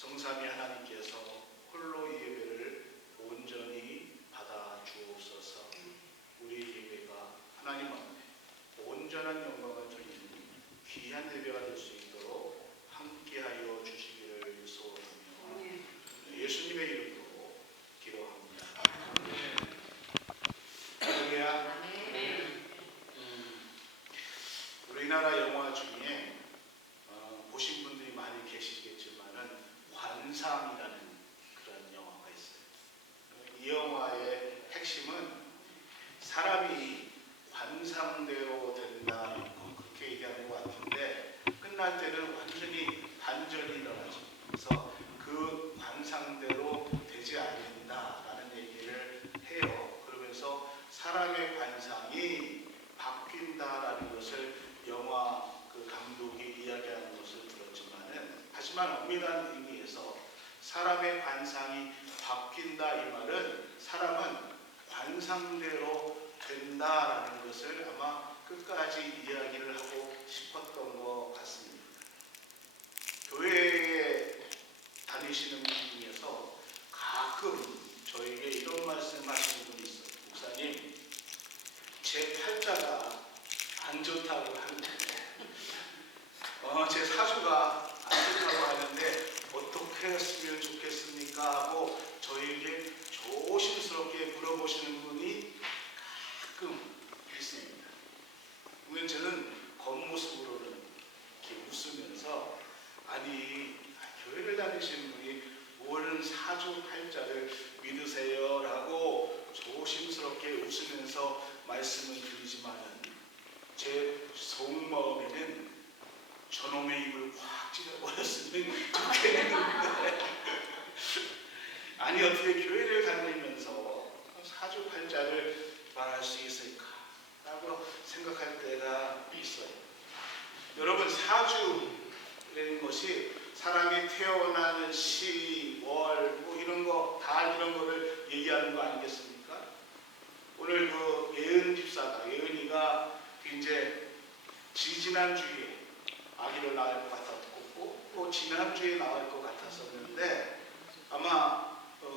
성삼위 하나님께서 홀로 이 예배를 온전히 받아 주옵소서. 우리 예배가 하나님 앞에 온전한 영광을 드리는 귀한 예배가 될 수 있도록 함께하여 주시기를 소원하며 예수님의 이름으로 기도합니다. 할렐루야. 우리나라 영화 중에 보신 분들이 많이 계시겠지만은 관상이라는 그런 영화가 있어요. 이 영화의 핵심은 사람이 관상대로 된다 그렇게 얘기하는 것 같은데 끝날 때는 완전히 반전이 일어나죠. 그래서 그 관상대로 되지 않는다라는 얘기를 해요. 그러면서 사람의 관상이 바뀐다라는 것을 영화 그 감독이 이야기하는 것을 들었지만은 하지만 엄밀한 의미에서 사람의 관상이 바뀐다 이 말은 사람은 관상대로 된다라는 것을 아마 끝까지 이야기를 하고 싶었던 것 같습니다. 교회에 다니시는 분 중에서 가끔 저에게 이런 말씀하시는 분이 있어요. 목사님, 제 팔자가 안 좋다고 하는데 제 사주가 안 좋다고 하는데 어떻게 했으면 좋겠습니까? 하고 저에게 조심스럽게 물어보시는 분이 가끔 있습니다. 그러면 저는 겉모습으로는 이렇게 웃으면서 아니 교회를 다니시는 분이 뭘 사주 팔자를 믿으세요? 라고 조심스럽게 웃으면서 말씀을 드리지만은 제 속마음에는 저놈의 입을 확 찢어버렸으면 좋겠는데 아니 어떻게 교회를 다니면서 사주팔자를 말할 수 있을까? 라고 생각할 때가 있어요. 여러분 사주라는 것이 사람이 태어나는 시, 월, 뭐 이런 거 다 이런 거를 얘기하는 거 아니겠습니까? 오늘 그 예은 집사가 예은이가 이제 지난주에 아기를 낳을 것 같았고 또 지난주에 낳을 것 같았었는데 아마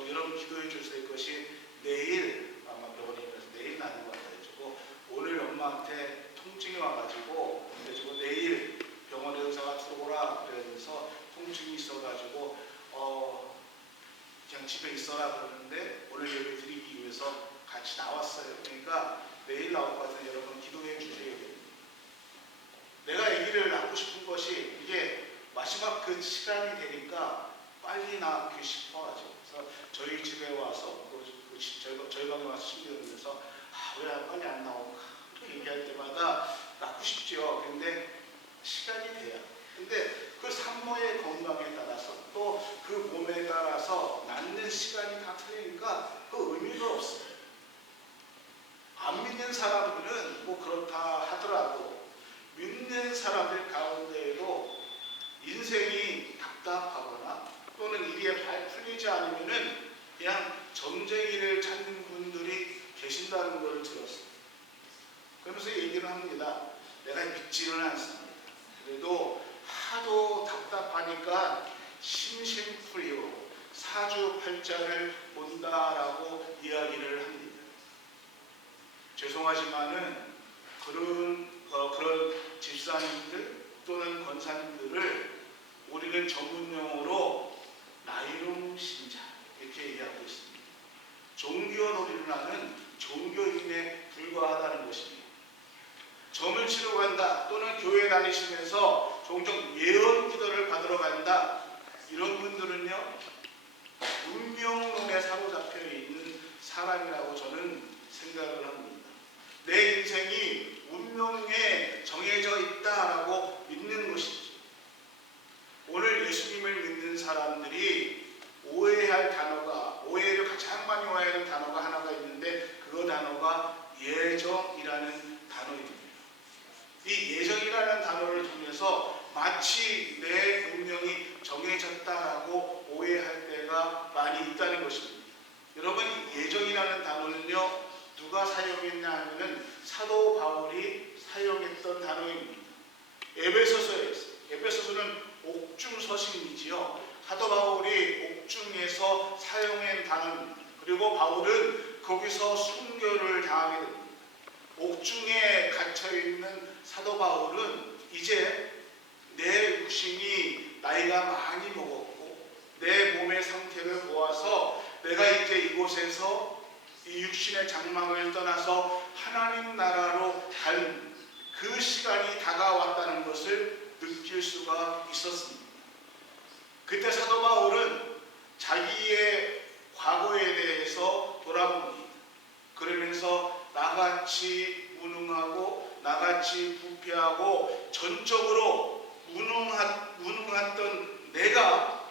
여러분 기도해 주실 것이 내일 아마 병원에 가서 내일 낳는 것 같아가지고 오늘 엄마한테 통증이 와가지고 그래가지고 내일 병원에 의사가 들어오라 그러면서 통증이 있어가지고 그냥 집에 있어라 그러는데 오늘 예배 드리기 위해서 같이 나왔어요. 그러니까 내일 나올 것 같은데 여러분 기도해 주셔야 됩니다. 내가 아기를 낳고 싶은 것이 이게 마지막 그 시간이 되니까 빨리 낳고 싶어가지고 그래서 저희 집에 와서 저희 방에 와서 신경하면서 왜 빨리 안 나올까 이렇게 얘기할 때마다 낳고 싶죠. 근데 시간이 돼야. 근데 그 산모의 건강에 따라서 또 그 몸에 따라서 낳는 시간이 다 틀리니까 그 의미가 없어요. 안 믿는 사람들은 뭐 그렇다 하더라도 믿는 사람들 가운데에도 인생이 답답하거나 또는 일이 풀리지 않으면은 그냥 점쟁이를 찾는 분들이 계신다는 걸 들었어요. 그러면서 얘기를 합니다. 내가 믿지는 않습니다. 그래도 하도 답답하니까 심심풀이로 사주팔자를 본다라고 이야기를 합니다. 죄송하지만은 그런 집사님들 또는 권사님들을 우리는 전문용어로 나이롱 신자 이렇게 얘기하고 있습니다. 종교놀이를 하는 종교인에 불과하다는 것입니다. 점을 치러 간다 또는 교회 다니시면서 종종 예언 기도를 받으러 간다 이런 분들은요 운명론에 사로잡혀 있는 사람이라고 저는 생각을 합니다. 내 인생이 운명에 정해져 있다라고 믿는 것이죠. 오늘 예수님을 믿는 사람들이 오해할 단어가 오해를 가장 많이 오해하는 단어가 하나가 있는데 그 단어가 예정이라는 단어입니다. 이 예정이라는 단어를 통해서 마치 내 운명이 정해졌다라고 오해할 때가 많이 있다는 것입니다. 여러분 예정이라는 단어는요 누가 사용했냐 하면은 사도 바울이 사용했던 단어입니다. 에베소서는 옥중 서신이지요. 사도 바울이 그리고 바울은 거기서 순교를 당하게 됩니다. 옥중에 갇혀있는 사도 바울은 이제 내 육신이 나이가 많이 먹었고 내 몸의 상태를 보아서 내가 이제 이곳에서 이 육신의 장막을 떠나서 하나님 나라로 간 그 시간이 다가왔다는 것을 느낄 수가 있었습니다. 그때 사도 바울은 자기의 과거에 대해서 돌아봅니다. 그러면서 나같이 무능하고 나같이 부패하고 전적으로 무능했던 내가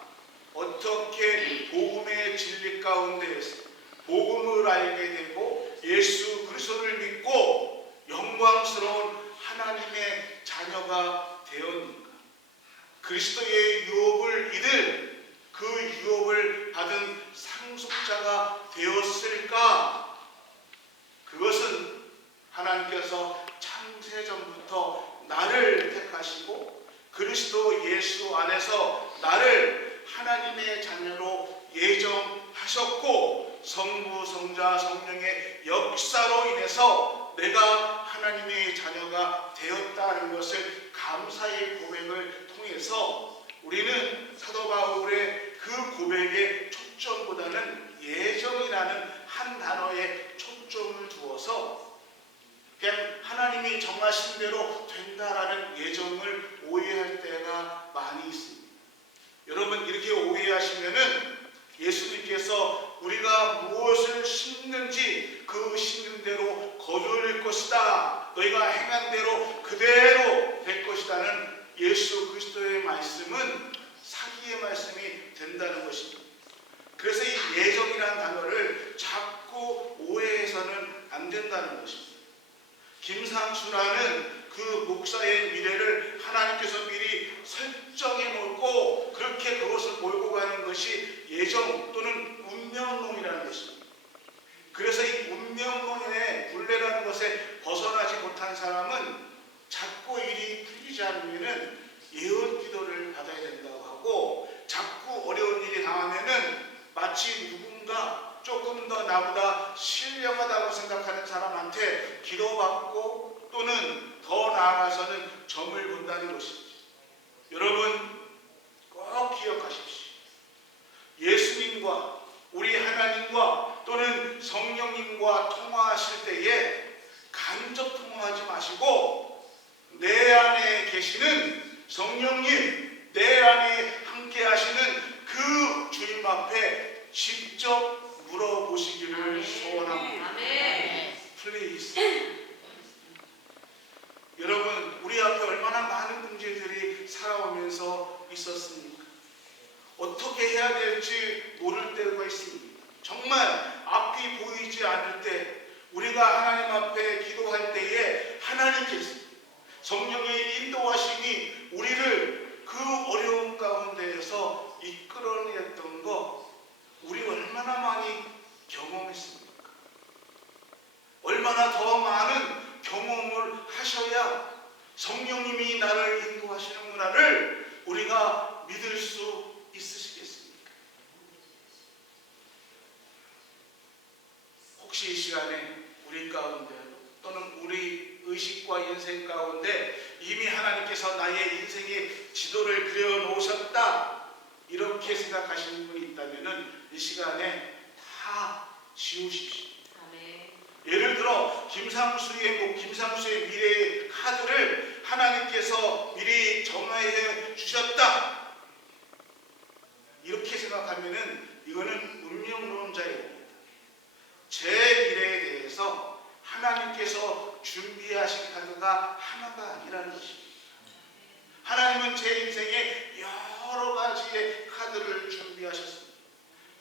어떻게 복음의 진리 가운데에서 복음을 알게 되고 예수 그리스도를 믿고 영광스러운 하나님의 자녀가 되었는가? 그리스도의 유업을 잊을 그 유업을 받은 상속자가 되었을까? 그것은 하나님께서 창세전부터 나를 택하시고 그리스도 예수 안에서 나를 하나님의 자녀로 예정하셨고 성부, 성자, 성령의 역사로 인해서 내가 하나님의 자녀가 되었다는 것을 감사의 고백을 통해서 우리는 사도 바울의 그 고백의 초점보다는 예정이라는 한 단어에 초점을 두어서 그냥 하나님이 정하신 대로 된다라는 예정을 오해할 때가 많이 있습니다. 여러분 이렇게 오해하시면은 예수님께서 우리가 무엇을 심는지 그 심는 대로 거둘 것이다. 너희가 행한 대로 그대로 될 것이다는 예수 그리스도의 말씀은 사기의 말씀이 된다는 것입니다. 그래서 이 예정이라는 단어를 자꾸 오해해서는 안 된다는 것입니다. 김상수라는 그 목사의 미래를 하나님께서 미리 설정해 놓고 그렇게 그것을 몰고 가는 것이 예정 또는 운명론이라는 것입니다. 그래서 이 운명론의 굴레라는 것에 벗어나지 못한 사람은 자꾸 일이 풀리지 않으면 예언 기도를 받아야 된다고 하고 자꾸 어려운 일이 당하면은 마치 누군가 조금 더 나보다 신령하다고 생각하는 사람한테 기도받고 또는 더 나아가서는 점을 본다는 것입니다. 여러분 꼭 기억하십시오. 예수님과 우리 하나님과 또는 성령님과 통화하실 때에 간접 통화하지 마시고 내 안에 계시는 성령님, 내 안에 함께 하시는 그 주님 앞에 직접 물어보시기를 소원합니다. Please. 여러분 우리 앞에 얼마나 많은 문제들이 살아오면서 있었습니까? 어떻게 해야 될지 모를 때가 있습니다. 정말 앞이 보이지 않을 때 우리가 하나님 앞에 기도할 때에 하나님께서 성령의 인도하심이 우리를 그 어려움 가운데에서 이끌어냈던 거 우리 얼마나 많이 경험했습니까? 얼마나 더 많은 경험을 하셔야 성령님이 나를 인도하시는구나를 우리가 믿을 수 있으시겠습니까? 혹시 이 시간에 우리 가운데 또는 우리 의식과 인생 가운데 이미 하나님께서 나의 인생의 지도를 그려놓으셨다 이렇게 생각하시는 분이 있다면 이 시간에 다 지우십시오. 예를 들어 김상수의 미래의 카드를 하나님께서 미리 정하여 주셨다 이렇게 생각하면은 이거는 운명론자입니다. 제 미래에 대해서 하나님께서 준비하신 카드가 하나가 아니라는 것입니다. 하나님은 제 인생에 여러 가지의 카드를 준비하셨습니다.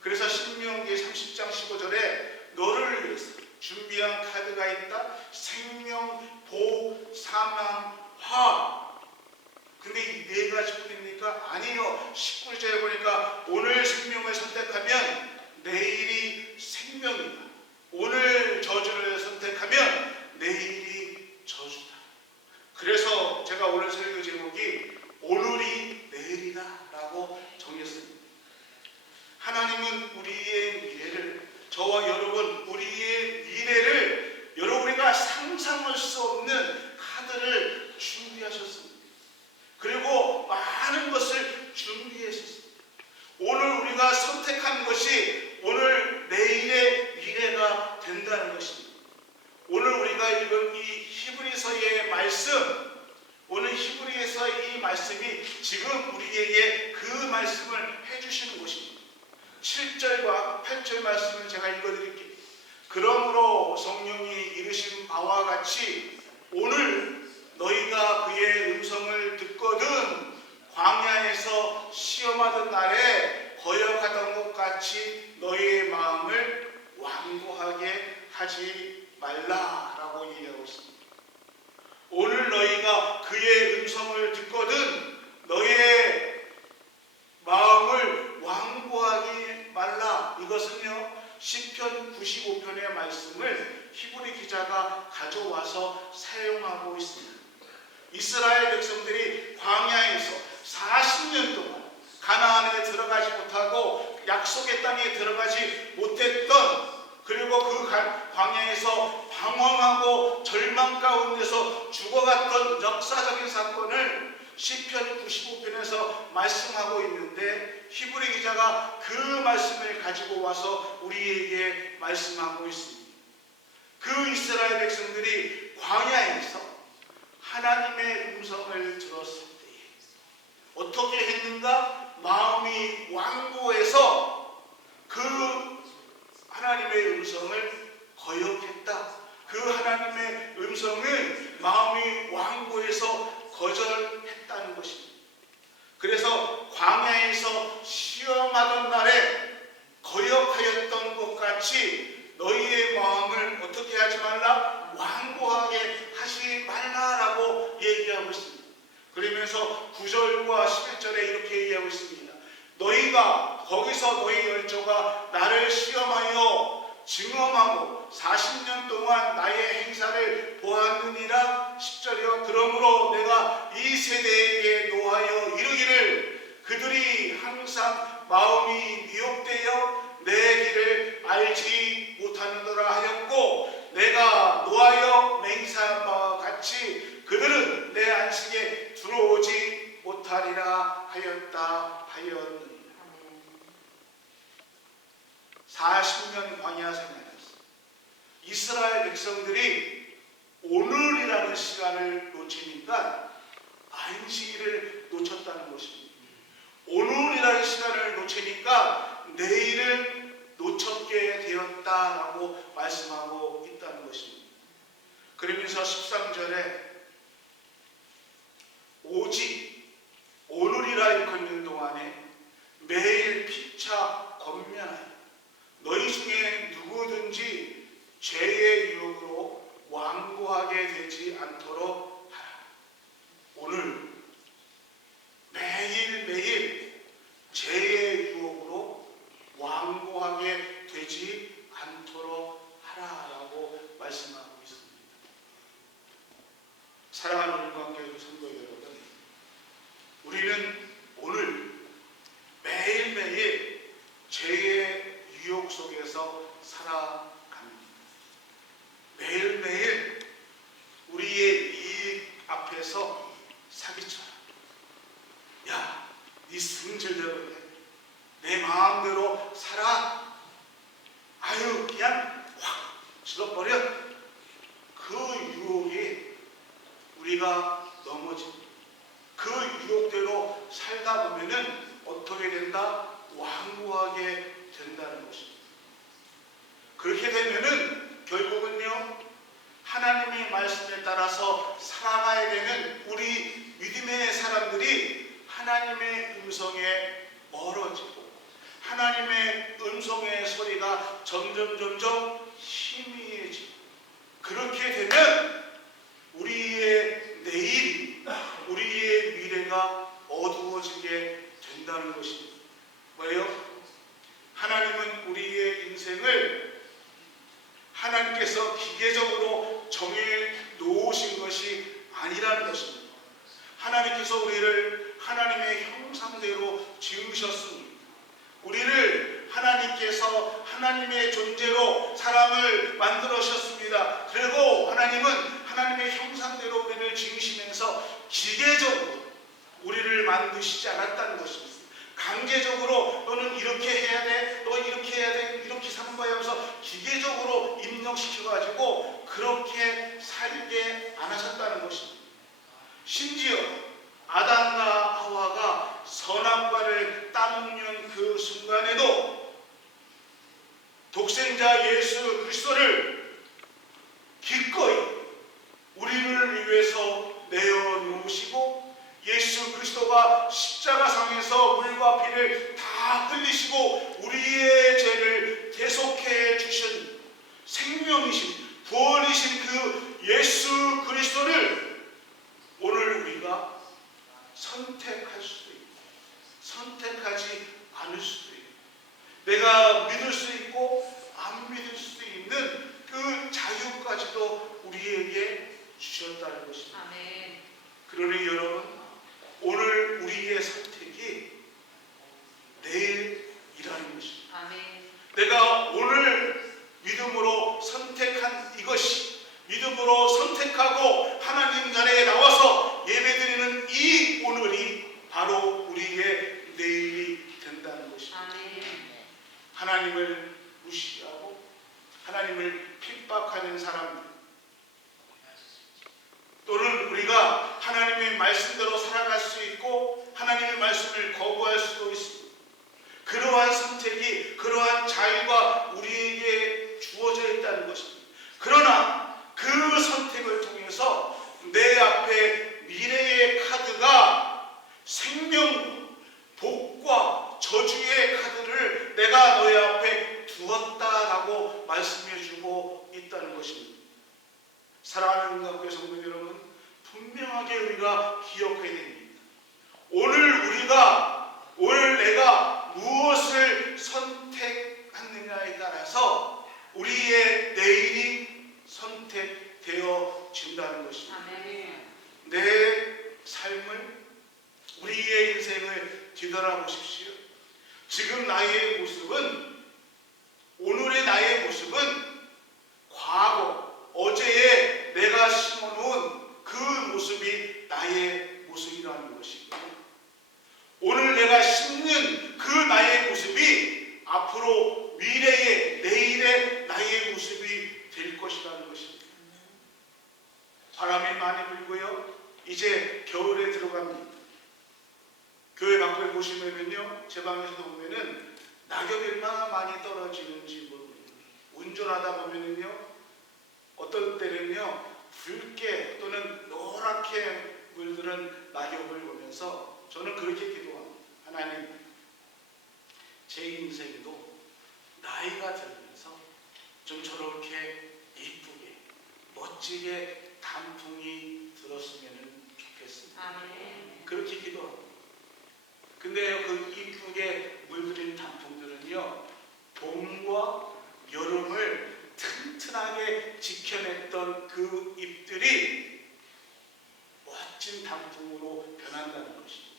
그래서 신명기 30장 15절에 너를 위해서 준비한 카드가 있다. 생명, 복, 사망, 화. 근데 이 네 가지뿐입니까? 아니요. 19절에 보니까 오늘 생명을 선택하면 내일이 생명이다. 오늘 저주를 선택하면 내일이 저주다. 그래서 제가 오늘 설교 제목이 오늘이 내일이다 라고 정했습니다. 하나님은 우리의 미래를 저와 여러분 우리의 미래를 우리가 상상할 수 없는 카드를 준비하셨습니다. 그리고 많은 것을 준비했습니다. 오늘 우리가 선택한 것이 오늘 내일의 미래가 된다는 것입니다. 오늘 우리가 읽은 이 히브리서의 말씀, 오늘 히브리서 이 말씀이 지금 우리에게 그 말씀을 해주시는 것입니다. 7절과 8절 말씀을 제가 읽어드릴게요. 그러므로 성령이 이르신 바와 같이 오늘 너희가 그의 음성을 듣거든 광야에서 시험하던 날에 거역하던 것 같이 너희의 마음을 완고하게 하지 말라라고 얘기하고 있습니다. 오늘 너희가 그의 음성을 듣거든 너희의 마음을 완고하게 말라. 이것은요 시편 95편의 말씀을 히브리 기자가 가져와서 사용하고 있습니다. 이스라엘 백성들이 광야에서 40년 동안 가나안에 들어가지 못하고 약속의 땅에 들어가지 못했던, 그리고 그 광야에서 방황하고 절망 가운데서 죽어갔던 역사적인 사건을 시편 95편에서 말씀하고 있는데 히브리 기자가 그 말씀을 가지고 와서 우리에게 말씀하고 있습니다. 그 이스라엘 백성들이 광야에서 하나님의 음성을 들었을 때 어떻게 했는가? 마음이 완고해서 그 하나님의 음성을 거역했다. 그 하나님의 음성을 마음이 완고해서 거절했다는 것입니다. 그래서 광야에서 시험하던 날에 거역하였던 것 같이 너희의 마음을 어떻게 하지 말라? 완고하게 하지 말라라고 얘기하고 있습니다. 그러면서 9절과 11절에 이렇게 얘기하고 있습니다. 너희가 거기서 너희 열조가 나를 시험하여 증언하고 40년 동안 나의 행사를 보았느니라. 10절이요. 그러므로 내가 이 세대에게 노하여 이르기를 그들이 항상 마음이 미혹되어 내 길을 알지 못하느니라 하였고, 내가 노하여 맹세한 바와 같이 그들은 내 안식에 들어오지 못하리라 하였다 하였느니라. 40년 광야 생활이었습니다. 이스라엘 백성들이 오늘이라는 시간을 놓치니까 안식일을 놓쳤다는 것입니다. 오늘이라는 시간을 놓치니까 내일을 놓쳤게 되었다라고 말씀하고 있다는 것입니다. 그러면서 13절에 오직 오늘이라 일컫는 동안에 매일 피차 권면하여 너희 중에 누구든지 죄의 유혹으로 완고하게 되지 않도록 하라. 오늘 매일매일 죄의 유혹으로 완고하게 되지 않도록 하라라고 말씀하고 있습니다. 사랑하는 관계의 성도 여러분, 우리는 오늘 매일매일 죄의 유혹 속에서 살아갑니다. 매일매일 우리의 이익 앞에서 사기쳐라. 야, 네 성질대로 해. 내 마음대로 살아. 아유, 그냥 확 질러버려. 그 유혹이 우리가 넘어집니다. 그 유혹대로 살다 보면은 어떻게 된다? 완고하게 된다는 것입니다. 그렇게 되면은 결국은요, 하나님의 말씀에 따라서 살아가야 되는 우리 믿음의 사람들이 하나님의 음성에 멀어지고 하나님의 음성의 소리가 점점 희미해지고, 그렇게 되면 우리의 내일, 우리의 미래가 어두워지게 된다는 것입니다. 뭐예요? 하나님은 우리의 인생을 하나님께서 기계적으로 정해 놓으신 것이 아니라는 것입니다. 하나님께서 우리를 하나님의 형상대로 지으셨습니다. 우리를 하나님께서 하나님의 존재로 사람을 만들으셨습니다. 그리고 하나님은 하나님의 형상대로 우리를 지으시면서 기계적으로 우리를 만드시지 않았다는 것입니다. 강제적으로 너는 이렇게 해야 돼, 너 이렇게 해야 돼, 이렇게 사는 거야 하면서 기계적으로 입력시켜가지고 그렇게 살게 안 하셨다는 것입니다. 심지어 아담과 하와가 선악과를 따먹는 그 순간에도 독생자 예수 그리스도를 기꺼이 우리를 위해서 내어놓으시고 예수 그리스도가 십자가상에서 물과 피를 다 흘리시고 우리의 죄를 대속해 주신 생명이신 구원이신 그 예수 그리스도를 오늘 우리가 선택할 수도 있고 선택하지 않을 수도 있고 내가 믿을 수 있고 안 믿을 수도 있는 그 자유까지도 우리에게 주셨다는 것입니다. 아멘. 그러니 여러분, 오늘 우리의 선택이 내일이라는 것입니다. 아멘. 내가 오늘 믿음으로 선택한 이것이, 믿음으로 선택하고 하나님 나라에 나와서 예배드리는 이 오늘이 바로 우리의 내일이 된다는 것입니다. 아멘. 하나님을 무시하고 하나님을 핍박하는 사람들, 또는 우리가 하나님의 말씀대로 살아갈 수 있고 하나님의 말씀을 거부할 수도 있습니다. 그러한 선택이, 그러한 자유가 우리에게 주어져 있다는 것입니다. 그러나 그 선택을 통해서 내 앞에 미래의 카드가 생명, 복과 저주의 카드를 내가 너의 앞에 두었다라고 말씀해주고 있다는 것입니다. 사랑하는 은혜교회 성도 여러분, 분명하게 우리가 기억해야 됩니다. 오늘 내가 무엇을 선택하느냐에 따라서 우리의 내일이 선택되어진다는 것입니다. 아멘. 내 삶을, 우리의 인생을 뒤돌아보십시오. 지금 나의 모습은, 오늘의 나의 모습은 과거, 어제에 내가 심어놓은 그 모습이 나의 모습이라는 것입니다. 오늘 내가 심는 그 나의 모습이 앞으로 미래의, 내일의 나의 모습이 될 것이라는 것입니다. 바람이 많이 불고요. 이제 겨울에 들어갑니다. 교회 밖을 보시면요, 제 방에서도 보면은 낙엽이 얼마나 많이 떨어지는지 모릅니다. 운전하다 보면은요, 어떤 때는요 붉게 또는 노랗게 물드는 낙엽을 보면서 저는 그렇게 기도합니다. 하나님, 제 인생도 나이가 들면서 좀 저렇게 이쁘게 멋지게 단풍이 들었으면 좋겠습니다. 아멘. 그렇게 기도합니다. 근데 그 이쁘게 물들인 단풍들은요, 봄과 여름을 튼튼하게 지켜냈던 그 잎들이 멋진 단풍으로 변한다는 것입니다.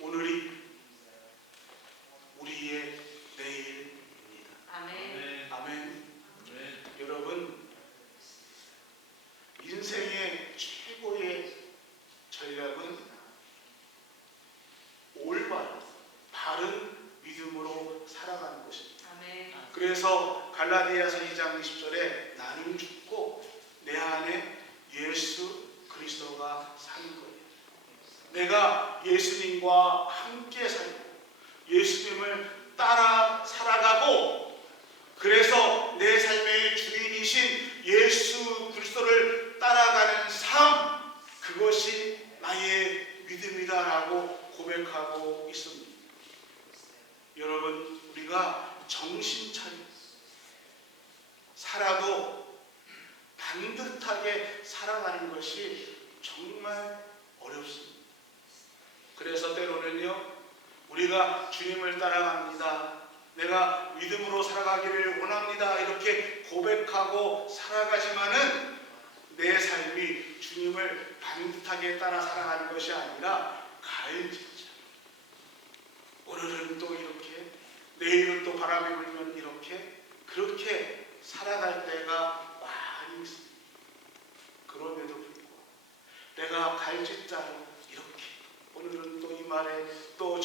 오늘이 우리의 내일입니다. 아멘. 아멘. 여러분, 인생의 최고의 전략은 올바른, 바른 믿음으로 살아가는 것입니다. 아멘. 그래서 갈라디아서 2장 20절에 나는 죽고 내 안에 예수 그리스도가 사는 거예요. 내가 예수님과 함께 살고 예수님을 따라 살아가고, 그래서 내 삶의 주인이신 예수 그리스도를 따라가는 삶, 그것이 나의 믿음이다라고 고백하고 있습니다. 여러분, 우리가 정신 차리고 살아도 반듯하게 살아가는 것이 정말 어렵습니다. 그래서 때로는요, 우리가 주님을 따라갑니다, 내가 믿음으로 살아가기를 원합니다, 이렇게 고백하고 살아가지만은 내 삶이 주님을 반듯하게 따라 살아가는 것이 아니라 가을진처럼 오늘은 또 이렇게, 내일은 또 바람이 불면 이렇게, 그렇게 살아갈 때가 많이 있습니다. 그럼에도 불구하고 내가 갈짓자로 이렇게 오늘은 또 이 말에 또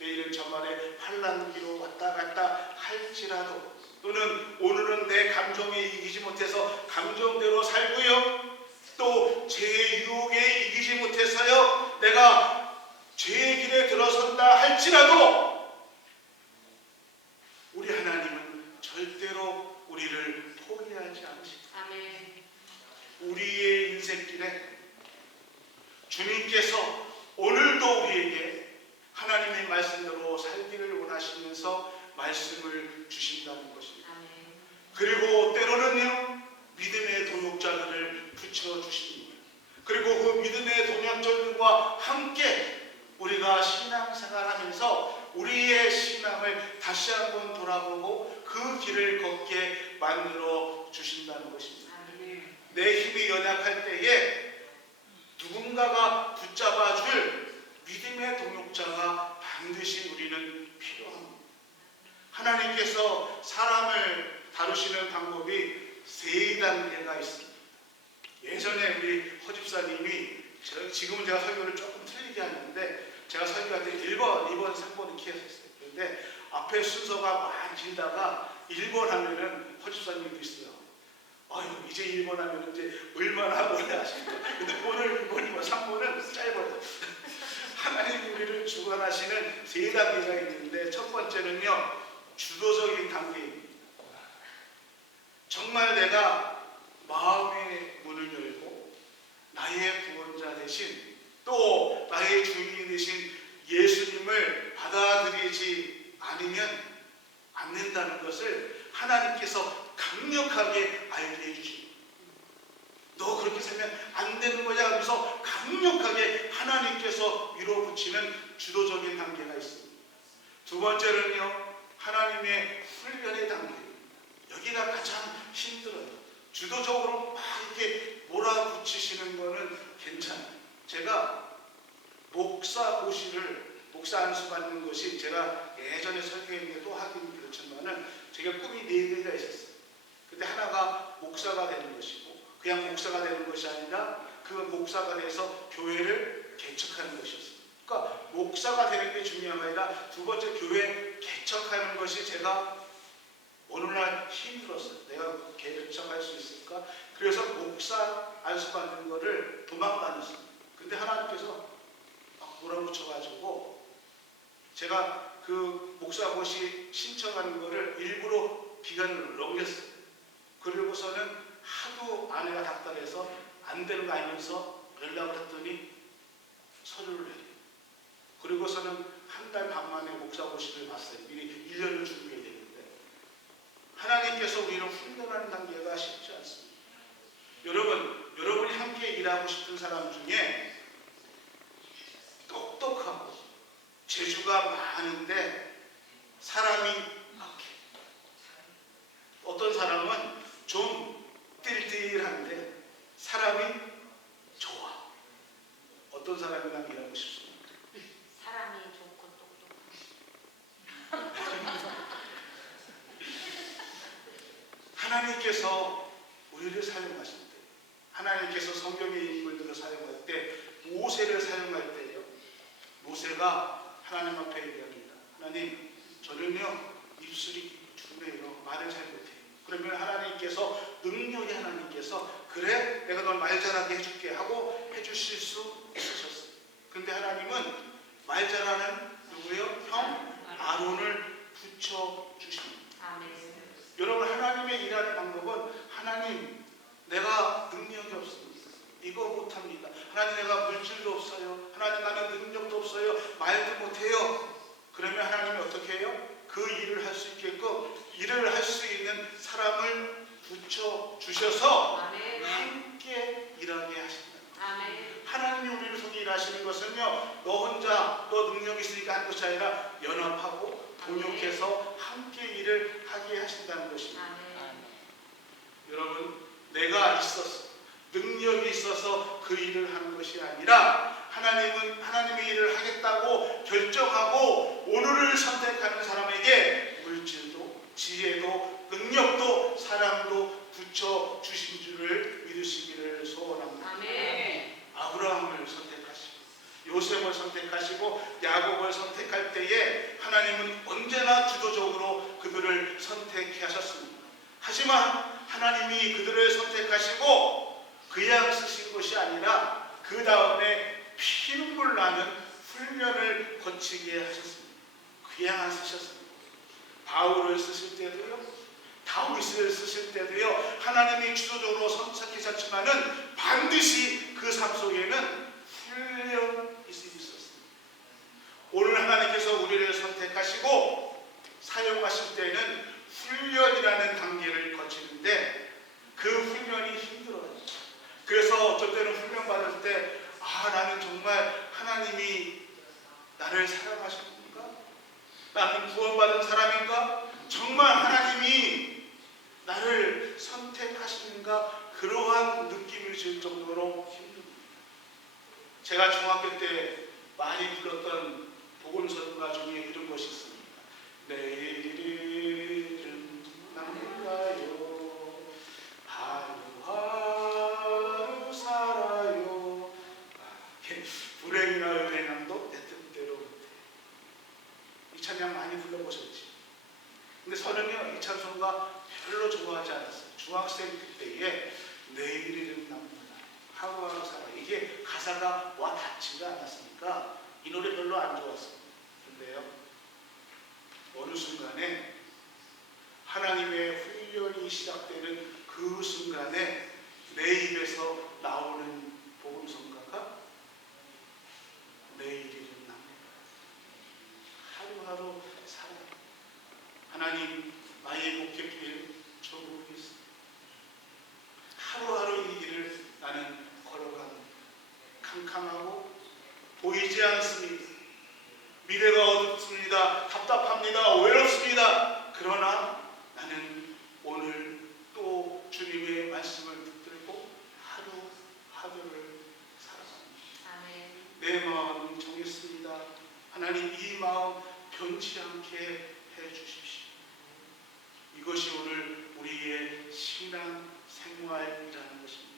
내일은 저 말에 환난기로 왔다 갔다 할지라도, 또는 오늘은 내 감정에 이기지 못해서 감정대로 살고요, 또 죄의 유혹에 이기지 못해서요 내가 죄의 길에 들어선다 할지라도 우리 하나님은 절대로 우리를 포기하지 않으십니다. 아멘. 우리의 인생길에 주님께서 오늘도 우리에게 하나님의 말씀대로 살기를 원하시면서 말씀을 주신다는 것입니다. 아멘. 그리고 때로는요 믿음의 동역자들을 붙여주십니다. 그리고 그 믿음의 동역자들과 함께 우리가 신앙생활하면서 우리의 신앙을 다시 한번 돌아보고 그 길을 걷게 만들어 주신다는 것입니다. 아멘. 내 힘이 연약할 때에 누군가가 붙잡아줄 믿음의 동역자가 반드시 우리는 필요합니다. 하나님께서 사람을 다루시는 방법이 세 단계가 있습니다. 예전에 우리 허집사님이, 지금은 제가 설교를 조금 틀리게 하는데 제가 설교할 때 1번, 2번, 3번 이렇게 했었어요. 그런데 앞에 순서가 많이 길다가 1번 하면은 허집사님도 있어요. 아유, 이제 1번 하면 이제 얼마나 오래 하실까. 근데 오늘 1번이고 3번은 짧아요. 하나님 우리를 주관하시는 세 단계가 있는데 첫 번째는요, 주도적인 단계입니다. 정말 내가 마음의 문을 열고 나의 구원자 대신 또 나의 주인이 되신 예수님을 받아들이지 않는다는 것을 하나님께서 강력하게 알게 해주십니다. 너 그렇게 살면 안 되는 거야 하면서 강력하게 하나님께서 밀어붙이는 주도적인 단계가 있습니다. 두 번째는요, 하나님의 훈련의 단계입니다. 여기가 가장 힘들어요. 주도적으로 막 이렇게 몰아붙이시는 거는 괜찮아요. 제가 목사 안수 받는 것이 제가 예전에 설교했는데 또 하긴 그렇지만은 제가 꿈이 4개가 있었어요. 근데 하나가 목사가 되는 것이고, 그냥 목사가 되는 것이 아니라 그 목사가 돼서 교회를 개척하는 것이었어요. 그러니까 목사가 되는 게 중요한 게 아니라 두 번째 교회 개척하는 것이 제가 오늘날 힘들었어요. 내가 개척할 수 있을까? 그래서 목사 안수 받는 거를 도망다녔어요. 근데 하나님께서 막 몰아붙여가지고 제가 그 목사고시 신청하는 거를 일부러 기간을 넘겼어요. 그리고서는 하도 아내가 닥달해서 안 되는 거 알면서 연락을 했더니 서류를 내요. 그리고서는 한 달 반 만에 목사고시를 봤어요. 미리 1년을 준비해야 되는데 하나님께서 우리를 훈련하는 단계가 쉽지 않습니다. 여러분이 함께 일하고 싶은 사람 중에 똑똑하고 재주가 많은데 사람이 약해. 어떤 사람은 좀 띨띨한데 사람이 좋아. 어떤 사람이랑 일하고 싶습니까? 사람이 좋고 똑똑한. 하나님께서 우리를 사용하실 때, 하나님께서 성경의 인물들을 사용할 때, 모세를 사용할 때요, 모세가 하나님 앞에 얘기합니다. 하나님, 저는요 입술이 둔해요. 말을 잘 못해요. 그러면 하나님께서 능력의 하나님께서 그래 내가 널 말 잘하게 해줄게 하고 해주실 수 있으셨어요. 근데 하나님은 말 잘하는 누구요? 형 아론을 붙여주십니다. 아멘. 여러분, 하나님의 일하는 방법은 하나님 내가 능력이 없습니다. 이거 못합니다. 하나님 내가 물질도 없어요. 하나님 나는 능력도 없어요. 말도 못해요. 그러면 하나님이 어떻게 해요? 그 일을 할 수 있게끔 일을 할 수 있는 사람을 붙여주셔서 함께 일하게 하신다. 아멘. 하나님이 우리를 통해 일하시는 것은요, 너 혼자 너 능력이 있으니까 하는 것이 아니라 연합하고 동역해서 함께 일을 하게 하신다는 것입니다. 아멘. 여러분, 내가 있어서 능력이 있어서 그 일을 하는 것이 아니라 하나님은 하나님의 일을 하겠다고 결정하고 오늘을 선택하는 사람에게 물질도 지혜도 능력도 그들을 선택해 하셨습니다. 하지만 하나님이 그들을 선택하시고 그냥 쓰신 것이 아니라 그 다음에 피눈물 나는 훈련을 거치게 하셨습니다. 그냥 안 쓰셨습니다. 바울을 쓰실 때도요, 다윗을 쓰실 때도요, 하나님이 주도적으로 선택하셨지만은 반드시 그 삶 속에는 훈련이 있었습니다. 오늘 하나님께서 우리를 선택하시고 사용하실 때는 훈련이라는 단계를 거치는데 그 훈련이 힘들어요. 그래서 어쩔 때는 훈련 받을 때 나는 정말 하나님이 나를 사랑하셨는가? 나는 구원받은 사람인가? 정말 하나님이 나를 선택하시는가? 그러한 느낌이 들 정도로 힘듭니다. 제가 중학교 때 많이 불렀던 복음성가 중에 이런 것이 있습니다. 내일은 남가요 하루하루 살아요. 불행이나 은행함도 내 뜻대로. 이 찬양 많이 불러보셨지? 근데 저는요, 이 찬송가 별로 좋아하지 않았어요. 중학생 때에 내일은 남가 하루하루 살아. 이게 가사가 와 닿지가 않았으니까 이 노래 별로 안 좋았어요. 근데요, 어느 순간에 하나님의 훈련이 시작되는 그 순간에 내 입에서 나오는 복음성가가 내일은 남가 하루하루 살아. 하나님, 나의 목적길 저 모르겠습니다. 하루하루 이 길을 나는 걸어갑니다. 캄캄하고 보이지 않습니다. 미래가 어둡습니다. 답답합니다. 외롭습니다. 그러나 나는 오늘 또 주님의 말씀을 붙들고 하루하루를 살아갑니다. 아멘. 내 마음은 정했습니다. 하나님, 이 마음 변치 않게 해주십시오. 이것이 오늘 우리의 신앙 생활이라는 것입니다.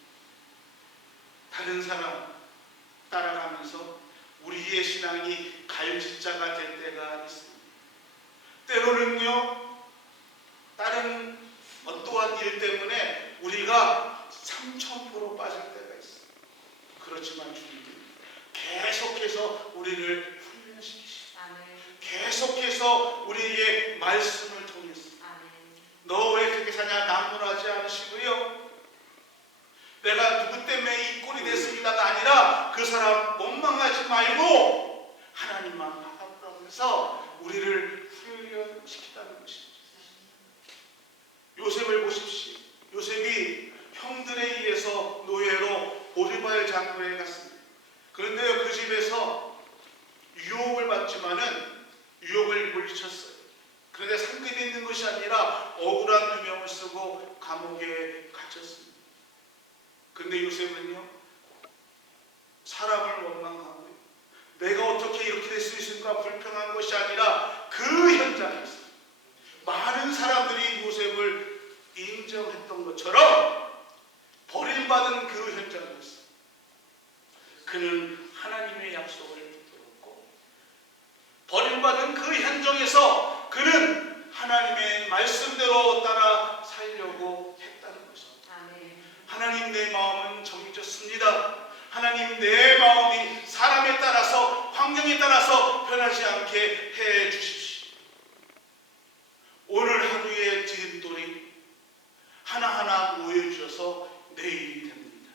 다른 사람 따라가면서 우리의 신앙이 갈짓자가 될 때가 있습니다. 때로는요, 다른 어떠한 일 때문에 우리가 삼천포로 빠질 때가 있어요. 그렇지만 주님은 계속해서 우리를 훈련시키시고 계속해서 우리에게 말씀을 통해서 너 왜 그렇게 사냐 나무라지 않으시고요, 내가 누구 때문에 이 꼴이 됐습니다가 아니라 그 사람 원망하지 말고 하나님만 바라보면서 우리를 훈련시키다는 것입니다. 요셉을 보십시오. 요셉이 형들에 의해서 노예로 보디발 장로에 갔습니다. 그런데 그 집에서 유혹을 받지만은 유혹을 물리쳤어요. 그런데 상급이 있는 것이 아니라 억울한 누명을 쓰고 감옥에 갇혔습니다. 그런데 요셉은요, 사람을 원망하고 내가 어떻게 이렇게 될 수 있을까 불평한 것이 아니라 그 현장에서 많은 사람들이 요셉을 인정했던 것처럼 버림받은 그 현장에서 그는 하나님의 약속을 붙들었고, 버림받은 그 현장에서 그는 하나님의 말씀대로 따라 살려고 했다는 것입니다. 하나님, 내 마음은 정해졌습니다. 하나님, 내 마음이 사람에 따라서 환경에 따라서 변하지 않게 해 주십시오. 오늘 하루의 디딤돌이 하나하나 모여주셔서 내일이 됩니다.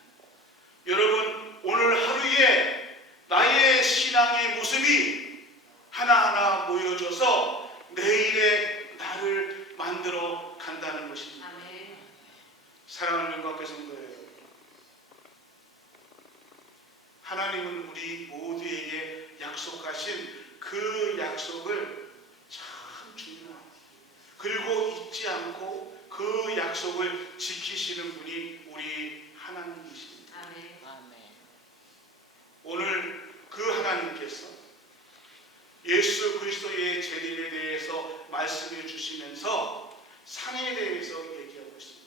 여러분, 오늘 하루에 나의 신앙의 모습이 하나하나 모여져서 내일의 나를 만들어 간다는 것입니다. 사랑하는 영광의 성도예요. 하나님은 우리 모두에게 약속하신 그 약속을 참 중요합니다. 그리고 잊지 않고 그 약속을 지키시는 분이 우리 하나님이십니다. 오늘 그 하나님께서 예수 그리스도의 재림에 대해서 말씀해 주시면서 상에 대해서 얘기하고 있습니다.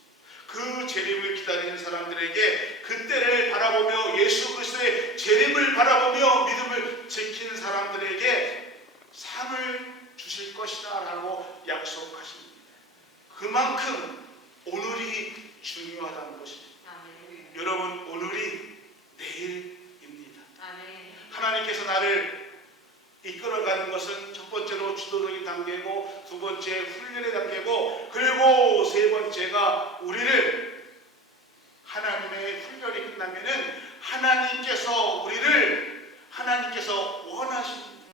그 재림을 기다리는 사람들에게 그때를 바라보며 예수 그리스도의 재림을 바라보며 믿음을 지키는 사람들에게 상을 주실 것이다 라고 약속하십니다. 그만큼 오늘이 중요하다는 것입니다. 아멘. 여러분, 오늘이 내일입니다. 아멘. 하나님께서 나를 이끌어가는 것은 첫 번째로 주도적인 단계고, 두 번째 훈련의 단계고, 그리고 세 번째가 우리를 하나님의 훈련이 끝나면은 하나님께서 우리를 하나님께서 원하십니다.